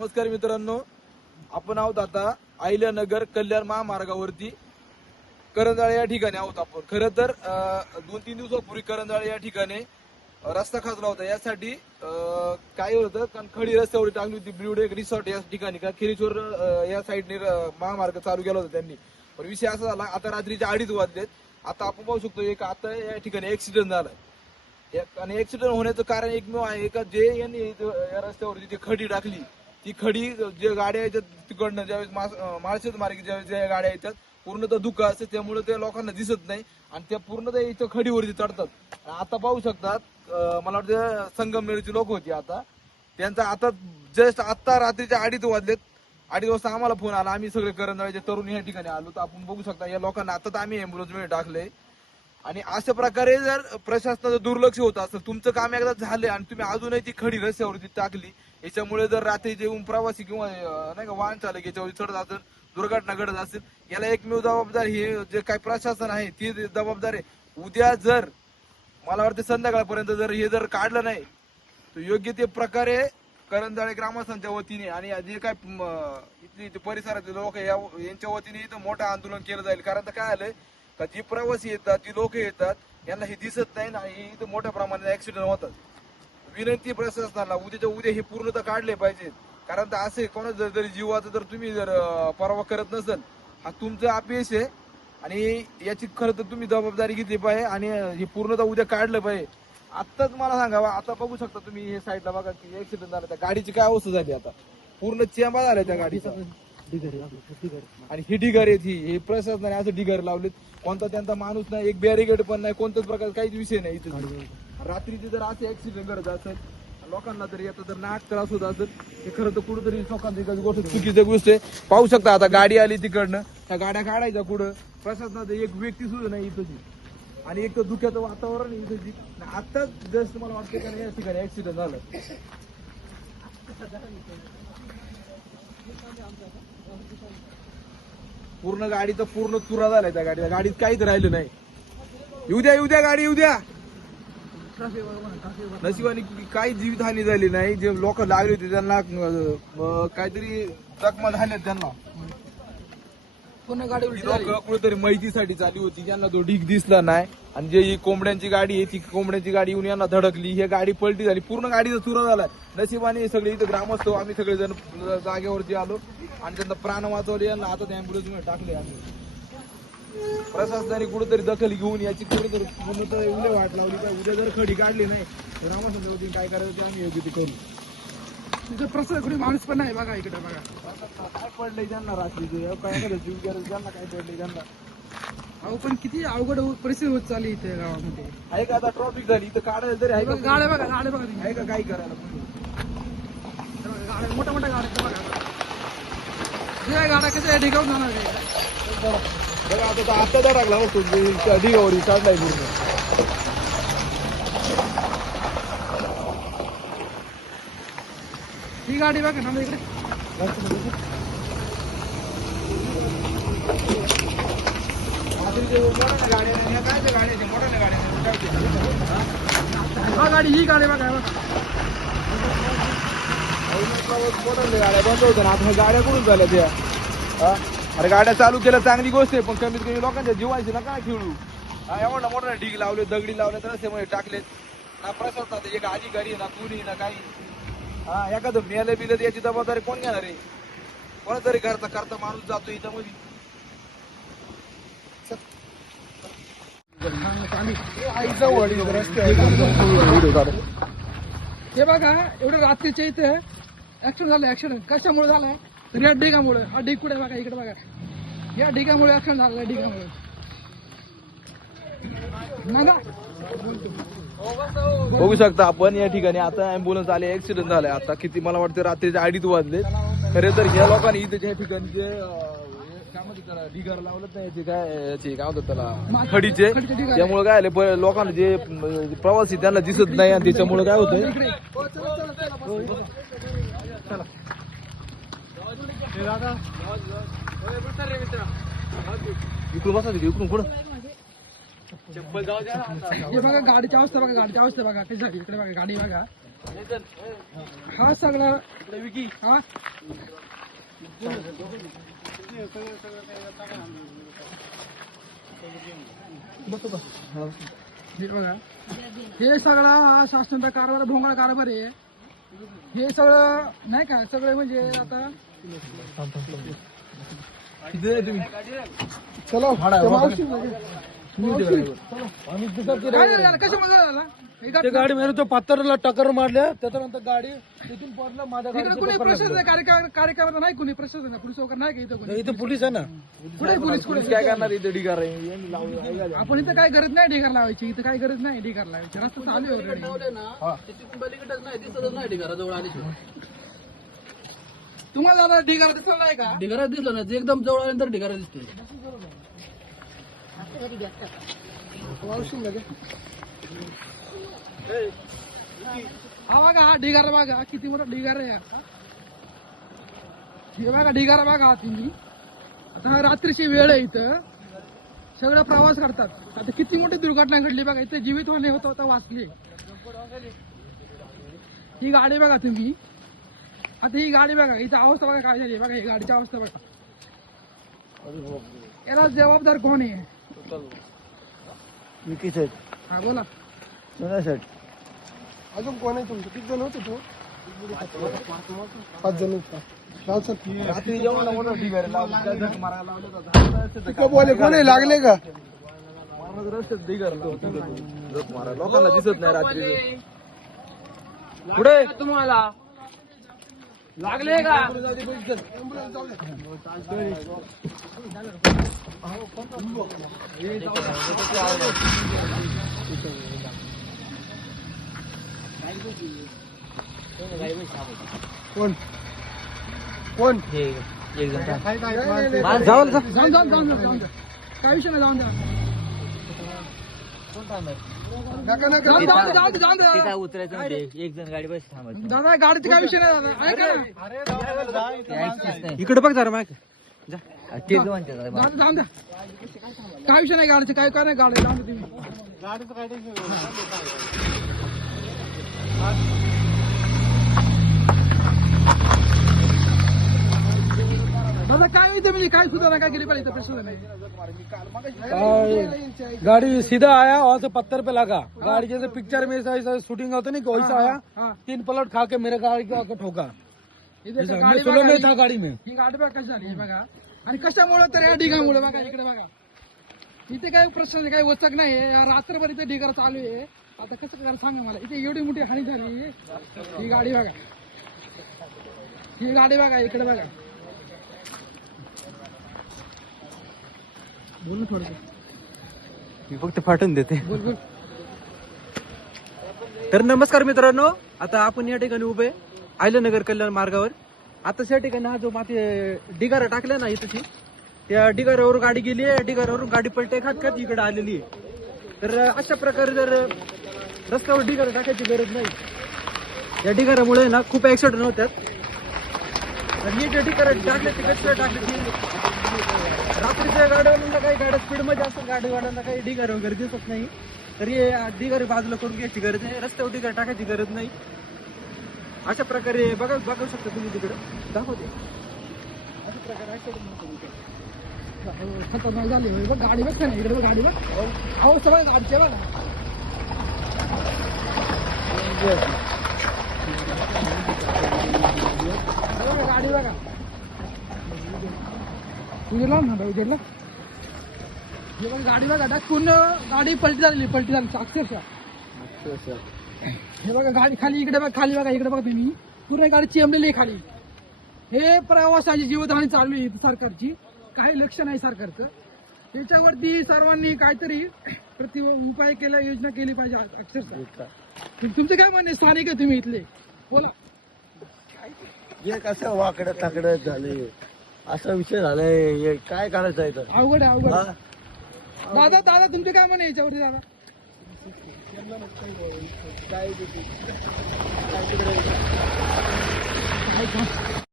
नमस्कार मित्रांनो, आपण आहोत आता अहिल्यानगर कल्याण महामार्गावरती करंजाळे या ठिकाणी आहोत आपण. खरं तर 2-3 दिवसापूर्वी करंजाळे या ठिकाणी रस्ता खाजला होता. यासाठी काय होतं, कारण खडी रस्त्यावर टाकली होती. ब्ल्यूड एक रिसॉर्ट या ठिकाणी का खिरीश्वर या साईडने महामार्ग चालू केला होता त्यांनी. पण विषय असा झाला, आता रात्रीचे 2:30 वाजलेत. आता आपण पाहू शकतो एक आता या ठिकाणी ऍक्सिडेंट झालाय. आणि ऍक्सिडेंट होण्याचं कारण एकमेव आहे का जे यांनी या रस्त्यावरती जी खडी टाकली, ती खडी जे गाड्या येतात तिकडनं ज्यावेळेस माळशेज मार्गे ज्यावेळेस ज्या गाड्या येतात पूर्णतः धुकं असते, त्यामुळे त्या लोकांना दिसत नाही आणि त्या पूर्णतः इथं खडीवरती चढतात. आता पाहू शकतात, मला वाटतं संगमनेरची लोक होती. आता त्यांचा आता जस्ट आता रात्रीचे 2:30 वाजलेत. 2:30 वाजता आम्हाला फोन आला. आम्ही सगळे करंजाळ्याचे तरुण या ठिकाणी आलो. तर आपण बघू शकता या लोकांना आता आम्ही एम्ब्युलन्स मध्ये टाकले. आणि अशा प्रकारे जर प्रशासनाचं दुर्लक्ष होत असेल, तुमचं काम एकदा झालंय आणि तुम्ही अजूनही ती खडी रस्त्यावरती टाकली, याच्यामुळे जर रात्री जेवून प्रवासी किंवा नाही का वाहन चालक याच्यावर चढत असेल, दुर्घटना घडत असेल, याला एकमेव जबाबदार हे जे काही प्रशासन आहे ती जबाबदार आहे. उद्या जर मला वाटतं संध्याकाळपर्यंत जर हे जर काढलं नाही तर योग्य ते प्रकारे करंजाळे ग्रामस्थांच्या वतीने आणि जे काय इथली परिसरातले लोक यांच्या वतीने इथं मोठं आंदोलन केलं जाईल. कारण तर काय आलंय का जी प्रवासी येतात, जी लोक येतात, यांना हे दिसत नाही ना, इथं मोठ्या प्रमाणात ऍक्सिडेंट होतात. विनंती प्रशासनाला उद्याच्या उद्या हे पूर्णतः काढले पाहिजेत. कारण तर असे कोणाचं जरी जीवाचं जर तुम्ही जर परवा करत नसेल, हा तुमचं अपयश आहे आणि याची खरं तर तुम्ही जबाबदारी घेतली पाहिजे आणि हे पूर्णतः उद्या काढलं पाहिजे. आत्ताच मला सांगा, आता बघू शकता तुम्ही हे साईडला बघा की ऍक्सिडेंट झाला, त्या गाडीची काय अवस्था झाली. आता पूर्ण चेंबा झालाय त्या गाडीचा. आणि ही ढिगार आहेत, हे प्रशासनाने असं ढिगार लावलेत. कोणता त्यांचा माणूस नाही, एक बॅरिगेड पण नाही, कोणत्याच प्रकार काहीच विषय नाही इथे. रात्रीचे जर असे ऍक्सिडेंट घडत असेल, लोकांना जर याचा जर नाक त्रास होत असेल, हे खरं तर कुठेतरी लोकांची गोष्ट चुकीची गोष्ट आहे. पाहू शकता आता गाडी आली तिकडनं, त्या गाड्या काढायच्या कुठं, प्रशासनाचं एक व्यक्ती सुद्धा नाही इथं. आणि एक तर धुक्याचं वातावरण इथं. आताच जस्ट मला वाटतं का या ठिकाणी ऍक्सिडेंट झालं. पूर्ण गाडीचा पूर्ण चुरा झालाय त्या गाडीला. गाडीत काहीच राहिलं नाही. येऊ द्या गाडी येऊ द्या. नशिबाने काही जीवितहानी झाली नाही. जे लोक लागले होते त्यांना काहीतरी जखमा झाल्यात त्यांना. पूर्ण गाडी कुठेतरी माहितीसाठी चालली होती, ज्यांना तो ढीग दिसला नाही. आणि जे ही कोंबड्यांची गाडी आहे, ती कोंबड्यांची गाडी येऊन यांना धडकली. ही गाडी पलटी झाली. पूर्ण गाडीचा चुरा झालाय. नशिबाने सगळे इथं ग्रामस्थ आम्ही सगळेजण जागेवरती आलो आणि त्यांना प्राण वाचवले. यांना आता अँब्युलन्स मध्ये टाकले. आम्ही प्रशासनाने कुठेतरी दखल घेऊन याची कुठेतरी पूर्णतः एवढे वाट लावली का उद्या जर खडी काढली नाही ग्रामस्थांच्या वतीने काय करायचं ते आम्ही योग्य ते करू. तुझं प्रसाद कोणी माणूस पण नाही बघा इकडे बघा. काय पडलंय त्यांना रात्रीचे, काय एखादं जीव गेलं त्यांना काय पडलंय त्यांना. अहो पण किती अवघड परिस्थिती होत चालली इथे गावामध्ये. आहे का आता ट्रॉफिक झाली इथं काढायला तरी आहे का? गाड्या बघा तुम्ही. आहे का काही करायला? गाड्या मोठ्या गाड्या बघा. जे गाड्या कशा ढिगावून जाणार आहे. बघा आता त्या टाकला बघतो ढिगावरी काढलाय पूर्ण. ही गाडी बघा ना इकडे. हा गाडी ही गाडी बघा. मोठ्या गाड्या बंद होत्या ना, आता गाड्या कुठून झाल्या त्या. अरे गाड्या चालू केल्या चांगली गोष्ट आहे, पण कमीत कमी लोकांच्या जीवायची ना काय खेळू. एवढा मोठा ढीग लावले, दगडी लावले, तर रस्त्यामध्ये टाकलेत. ना प्रशासनात एक अधिकारी ना कुणी ना काही. एखादं मेलं बिलं याची जबाबदारी कोण घेणार आहे? कोणातरी करता माणूस जातो इथं मध्ये. हे बघा एवढं रात्रीच्या इथे ऍक्सिडेंट झालं. ऍक्सिडेंट कशामुळे झालाय तर या ढिगामुळे. हा ढीग कुठे बघा इकडे बघा. या ढिगामुळे ऍक्सिडेंट झाला. ढिगामुळे बघू शकता आपण या ठिकाणी आता अँब्युलन्स आले. ऍक्सिडेंट झालाय. आता किती मला वाटतं रात्रीचे 2:30 वाजले. खरे तर या लोकांनी इथे ज्या ठिकाणी जे ढिगार लावलं नाही, काय म्हणतात त्याला, खडीचे, त्यामुळे काय आले लोकांना जे प्रवासी त्यांना दिसत नाही आणि त्याच्यामुळे काय होतंय. इकडून बसा इकडून कुठं हे बघा गाडीची अवस्था बघा. गाडीची अवस्था बघा कशी झाली. इकडे बघा गाडी बघा. हा सगळा हा हे बघा, हे सगळा हा शासनाचा कारभार भोंगळा कारभार आहे. हे सगळं नाही का, सगळं म्हणजे आता चलो कशामध्ये झाला ते गाडी मेरे तो पत्थरला टक्कर मारल्या, त्याच्यानंतर गाडी तिथून पडलं माझ्या तिकडे कुणी प्रशासन कार्यक्रम नाही, कुणी प्रशासन पोलीस वगैरे नाही का इथं कोणी? इथं पोलीस आहे ना. कुठे पोलीस कुठे काय करणार इथे ढिगार आपण इथं काही गरज नाही ढिगार लावायची, इथं काही गरज नाही ढिगार लावायची, रस्ता चालू आहे ऑलरेडी. तुम्हाला दादा ढिगार दिसला नाही का? ढिगारा दिसला ना, एकदम जवळ आल्यानंतर ढिगारा दिसते. हा बघा, हा ढिगारा बघा, किती मोठा ढिगारा आहे. हे बघा ढिगारा बघा तुम्ही. आता हा रात्रीची वेळ आहे, इथं सगळं प्रवास करतात. आता किती मोठी दुर्घटना घडली बघा, इथे जीवितहानी होता होता वाचली. ही गाडी बघा तुम्ही, आता ही गाडी बघा, हिची अवस्था बघा काय झाली बघा, ही गाडीची अवस्था बघा. याला जबाबदार कोण आहे? हा बोला. अजून कोण आहे तुमचं? किती जण होते तू? 5 जण होता. रात्री जेवण मोठं ढिगार लावलं, मारायला लावलं, बोले कोण आहे? लागले का? रस्त्यात ढिगार मारा, लोकांना दिसत नाही रात्री. पुढे तुम्हाला लागले का? कोण कोण जाऊन काय विषय नाही, जाऊन द्या. एक जण गाडी बस थांबायचं. दादा गाडीचा काय विषय नाही दादा, ऐका ना. इकडे बघ जरा माहिती. ते म्हणते दादा जाऊन द्या, काय विषय नाही गाडीचं, काय नाही गाडी जाऊन द्या तुम्ही. दादा काय होतं म्हणजे काय सुद्धा काय केली पाहिजे, प्रश्न नाही. गाड़ी सीधा आया, वहाँ से पत्थर पे लगा. गाड़ी जैसे पिक्चर में ऐसा शूटिंग होता नहीं कि वैसा आया, हा. 3 पलट खा के मेरे गाड़ी को आकर ठोका. इथे ऐसा, गाडी मैं सुलो बघा, नहीं था गाड़ी में. ही गाडी बघा कशी झाली हे बघा, आणि कशामुळे तर या ढिगामुळे बघा, इकडे बघा, इथे काही प्रश्न नाही, काही वचक नाही. या रात्रभर इथे ढिगार चालू आहे. आता कसं करा सांगा मला, इथे एवढी मोठी हानी झाली. ही गाडी बघा, ही गाडी बघा, इकडे बघा. बोल ना थोडं, मी फक्त फाटून देते. बोल बोल. तर नमस्कार मित्रांनो, आता आपण या ठिकाणी उभे आयलनगर कल्याण मार्गावर. आता त्या ठिकाणी हा जो माती ढिगारा टाकला ना इथची, त्या ढिगाऱ्यावरून गाडी गेली आहे, ढिगाऱ्यावरून गाडी पलटे खात खात इकडे आलेली आहे. तर अशा प्रकारे जर रस्त्यावर ढिगारा टाकायची गरज नाही. या ढिगाऱ्यामुळे ना खूप ऍक्सिडेंट होतात. आणि जे ढिगारा टाकले ते कसे टाकले, रात्रीच्या गाड्यांना काही गाड्या स्पीड मध्ये असतात, गाडीवाल्यांना काही ढिगारे वगैरे दिसत नाही. तर हे ढिगारे बाजूला करून घ्यायची गरज आहे, रस्त्यावर ढिगारे टाकायची गरज नाही. अशा प्रकारे बघू शकता तुम्ही तिकडे दाखवते. अशा प्रकारे खतरनाक झाली होय. बघ गाडी बघ ना, इकडे बघ गाडी बघ, अहो सगळं गाडीचे बघा. गाडी बघा, उजेडला ना उजेडला. हे बघा गाडी बघा, पूर्ण गाडी पलटी झाली अक्षरशः. हे बघा गाडी खाली, इकडे बघा खाली बघा, इकडे बघा तुम्ही, पूर्ण गाडी चिमलेली आहे खाली. हे प्रवासाची जीवधानी चालू आहे सरकारची, काही लक्ष नाही सरकारचं. त्याच्यावरती सर्वांनी काहीतरी उपाय केला, योजना केली पाहिजे अक्षरशः. तुमचं काय म्हणणे, स्थानिक आहे तुम्ही इथले, बोला. हे कसं वाकडं ताकडं झालंय, असा विषय झालाय, हे काय करायचं आहे तर? अवघड आहे अवघड. दादा तुमचे काय म्हणे याच्यावरती दादा? काय